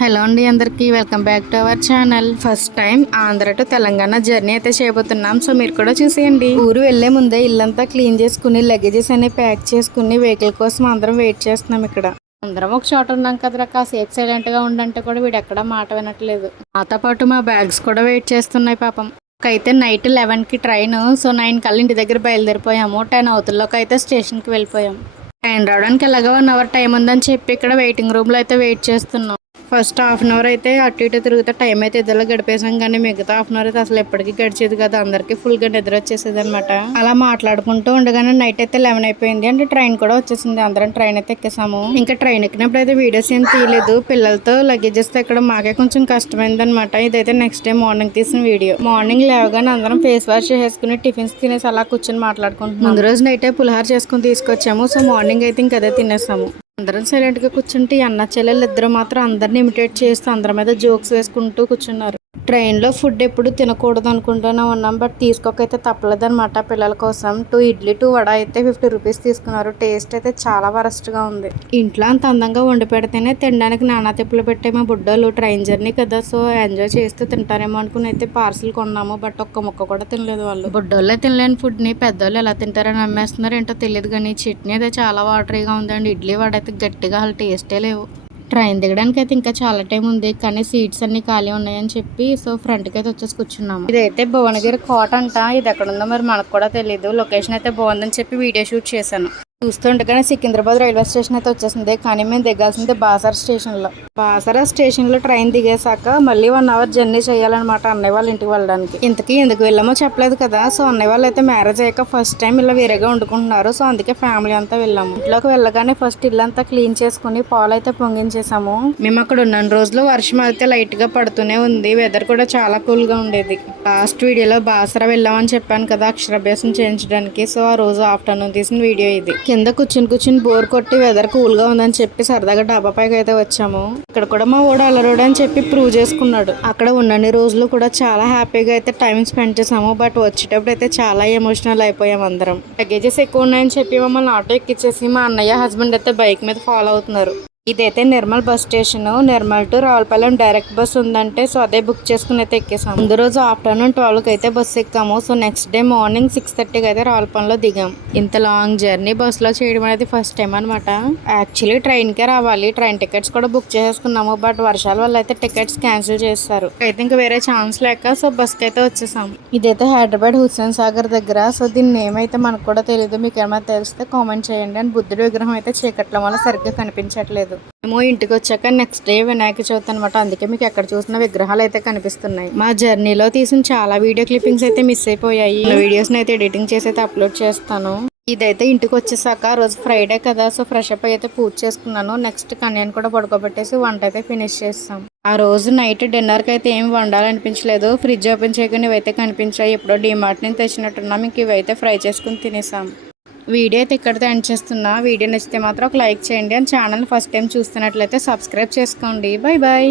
Hello అండి అందరికీ welcome back to our channel. First time Andhra to Telangana journey అయితే చేయబోతున్నాం. సో మీరు కూడా చూసేయండి. ఊరు వెళ్ళే ముందే ఇల్లంతా క్లీన్ చేసుకుని లగేజెస్ అన్ని ప్యాక్ చేసుకుని వెహికల్ కోసం అందరం వెయిట్ చేస్తున్నాం ఇక్కడ. అందరం ఒక చోట ఉన్నాం కదరా కాసేపు సైలెంట్గా ఉండంటే కూడా వీడు ఎక్కడ మాట వినట్లేదు. మాతో పాటు మా బ్యాగ్స్ కూడా వెయిట్ చేస్తున్నాయి పాపం. అయితే నైట్ లెవెన్కి ట్రైన్ సో నైన్ కల్లా ఇంటి దగ్గర బయలుదేరిపోయాము. టెన్ అవుతుల్లోకి అయితే స్టేషన్కి వెళ్ళిపోయాం. ట్రైన్ రావడానికి ఎలాగో వన్ అవర్ టైం ఉందని చెప్పి ఇక్కడ వెయిటింగ్ రూమ్లో అయితే వెయిట్ చేస్తున్నాం. ఫస్ట్ హాఫ్ అన్ అవర్ అయితే అటు ఇటు తిరుగుతా టైం అయితే ఇద్దరు గడిపేసాం కానీ మిగతా హాఫ్ అన్ అవర్ అయితే అసలు ఎప్పటికీ గడిచేది కదా. అందరికి ఫుల్గా నిద్ర వచ్చేసేది అనమాట అలా మాట్లాడుకుంటూ ఉండగానే నైట్ అయితే లెవెన్ అయిపోయింది అంటే ట్రైన్ కూడా వచ్చేసింది. అందరం ట్రైన్ అయితే ఎక్కేసాము. ఇంకా ట్రైన్ ఎక్కినప్పుడు అయితే వీడియోస్ ఏం తీయలేదు. పిల్లలతో లగేజెస్ ఎక్కడ మాకే కొంచెం కష్టమైంది అనమాట ఇదైతే నెక్స్ట్ డే మార్నింగ్ తీసిన వీడియో మార్నింగ్ లేవగానే అందరం ఫేస్ వాష్ చేసుకుని టిఫిన్స్ తినేసి అలా కూర్చొని మాట్లాడుకుంటున్నాం. ముందు రోజు నైట్ పులిహార చేసుకుని తీసుకొచ్చాము. సో మార్నింగ్ అయితే ఇంకదే తినేసాము. అందరం సైలెంట్గా కూర్చుంటే అన్న చెల్లెలు ఇద్దరు మాత్రం అందరిని ఇమిటేట్ చేస్తూ అందరి మీద జోక్స్ వేసుకుంటూ కూర్చున్నారు. ట్రైన్లో ఫుడ్ ఎప్పుడు తినకూడదు అనుకుంటూనే ఉన్నాం బట్ తీసుకోకైతే తప్పలేదన్నమాట పిల్లల కోసం. టూ ఇడ్లీ టూ వడ అయితే ఫిఫ్టీ రూపీస్ తీసుకున్నారు. టేస్ట్ అయితే చాలా వరస్ట్గా ఉంది. ఇంట్లో అంత అందంగా వండి పెడితేనే తినడానికి నానా తిప్పులు పెట్టే మా బుడ్డోళ్ళు ట్రైన్ జర్నీ కదా సో ఎంజాయ్ చేస్తూ తింటారేమో అనుకుని అయితే పార్సిల్ కొన్నాము బట్ ఒక్క ముక్క కూడా తినలేదు వాళ్ళు. బుడ్డోళ్ళే తినలేని ఫుడ్ని పెద్దోళ్ళు ఎలా తింటారని నమ్మేస్తున్నారు ఏంటో తెలియదు కానీ చట్నీ అయితే చాలా వాటరీగా ఉందండి. ఇడ్లీ వడ అయితే గట్టిగా అసలు టేస్టే లేవు. ట్రైన్ దిగడానికి అయితే ఇంకా చాలా టైం ఉంది కానీ సీట్స్ అన్ని ఖాళీ ఉన్నాయని చెప్పి సో ఫ్రంట్కి అయితే వచ్చేసి కూర్చున్నాము. ఇదైతే భువనగిరి కోట అంట. ఇది ఎక్కడ ఉందో మరి మనకు కూడా తెలియదు లొకేషన్ అయితే బాగుందని చెప్పి వీడియో షూట్ చేశాను. చూస్తుండగానే సికింద్రాబాద్ రైల్వే స్టేషన్ అయితే వచ్చేసింది. కానీ మేము దిగాల్సింది బాసర స్టేషన్లో. బాసర స్టేషన్లో ట్రైన్ దిగేసాక మళ్ళీ వన్ అవర్ జర్నీ చేయాలన్నమాట అన్నయ్య వాళ్ళ ఇంటికి వెళ్ళడానికి. ఇంతకీ ఎందుకు వెళ్ళామో చెప్పలేదు కదా. సో అన్నయ్య వాళ్ళు అయితే మ్యారేజ్ అయ్యాక ఫస్ట్ టైం ఇలా వేరేగా వండుకుంటున్నారు. సో అందుకే ఫ్యామిలీ అంతా వెళ్ళాము. ఇంట్లోకి వెళ్ళగానే ఫస్ట్ ఇల్లంతా క్లీన్ చేసుకుని పాలు అయితే పొంగించేసాము మేము అక్కడ ఉన్న రోజులు వర్షం అయితే లైట్గా పడుతూనే ఉంది. వెదర్ కూడా చాలా కూల్గా ఉండేది. లాస్ట్ వీడియోలో బాసర వెళ్ళామని చెప్పాను కదా. అక్షరాభ్యాసం చేయించడానికి. సో ఆ రోజు ఆఫ్టర్నూన్ తీసిన వీడియో ఇది. కింద కూర్చుని కూర్చుని బోర్ కొట్టి వెదర్ కూల్గా ఉందని చెప్పి సరదాగా డాబా పైకి అయితే వచ్చాము. ఇక్కడ కూడా మా ఓడు అలరోడు అని చెప్పి ప్రూవ్ చేసుకున్నాడు. అక్కడ ఉన్నన్ని రోజులు కూడా చాలా హ్యాపీగా అయితే టైం స్పెండ్ చేసాము బట్ వచ్చేటప్పుడు అయితే చాలా ఎమోషనల్ అయిపోయాం అందరం. లగేజెస్ ఎక్కువ ఉన్నాయని చెప్పి మమ్మల్ని ఆటో ఎక్కిచ్చేసి మా అన్నయ్య హస్బెండ్ అయితే బైక్ మీద ఫాలో అవుతున్నారు. ఇదైతే Nirmal bus station. Nirmal to Ravulapalem direct bus ఉందంటే సో అదే బుక్ చేసుకుని అయితే ఎక్కేసాం ముందు రోజు ఆఫ్టర్నూన్ ట్వెల్వ్కి అయితే బస్ ఎక్కాము. So next day morning six థర్టీకి అయితే రావులపాలెంలో దిగాం. ఇంత లాంగ్ జర్నీ బస్సులో చేయడం అనేది ఫస్ట్ టైం అనమాట యాక్చువల్లీ ట్రైన్కే రావాలి. ట్రైన్ టికెట్స్ కూడా బుక్ చేసుకున్నాము బట్ వర్షాల వల్ల అయితే టికెట్స్ క్యాన్సిల్ చేస్తారు. అయితే ఇంకా వేరే ఛాన్స్ లేక సో బస్కి అయితే వచ్చేసాం ఇదైతే హైదరాబాద్ హుస్సేన్ సాగర్ దగ్గర. సో దీన్ని నేమ్ అయితే మనకు కూడా తెలియదు మీకు ఏమైనా తెలిస్తే కామెంట్ చేయండి. అండ్ బుద్ధుడి విగ్రహం అయితే చీకట్ల వల్ల సరిగ్గా కనిపించట్లేదు. మేము ఇంటికి వచ్చాక నెక్స్ట్ డే వినాయక చవితి అనమాట అందుకే మీకు ఎక్కడ చూసిన విగ్రహాలు అయితే కనిపిస్తున్నాయి. మా జర్నీలో తీసిన చాలా వీడియో క్లిప్పింగ్స్ అయితే మిస్ అయిపోయాయి. వీడియోస్ అయితే ఎడిటింగ్ చేసి అయితే అప్లోడ్ చేస్తాను. ఇదైతే ఇంటికి వచ్చేసాక రోజు ఫ్రైడే కదా సో ఫ్రెష్ అప్ అయితే పూజ చేసుకున్నాను. నెక్స్ట్ కన్యాన్ని కూడా పడుకోబెట్టేసి వంట అయితే ఫినిష్ చేస్తాం. ఆ రోజు నైట్ డిన్నర్కి అయితే ఏం వండాలనిపించలేదు. ఫ్రిడ్జ్ ఓపెన్ చేయకుండా ఇవైతే కనిపించాయి. ఎప్పుడో డిమార్ట్ నుంచి తెచ్చినట్టున్నాం. ఇంక ఇవైతే ఫ్రై చేసుకుని తినేసాం. వీడియో అయితే ఇక్కడితో ఎండ్ చేస్తున్నా. వీడియో నచ్చితే మాత్రం ఒక లైక్ చేయండి. అండ్ ఛానల్ ఫస్ట్ టైం చూస్తున్నట్లయితే సబ్స్క్రైబ్ చేసుకోండి. Bye bye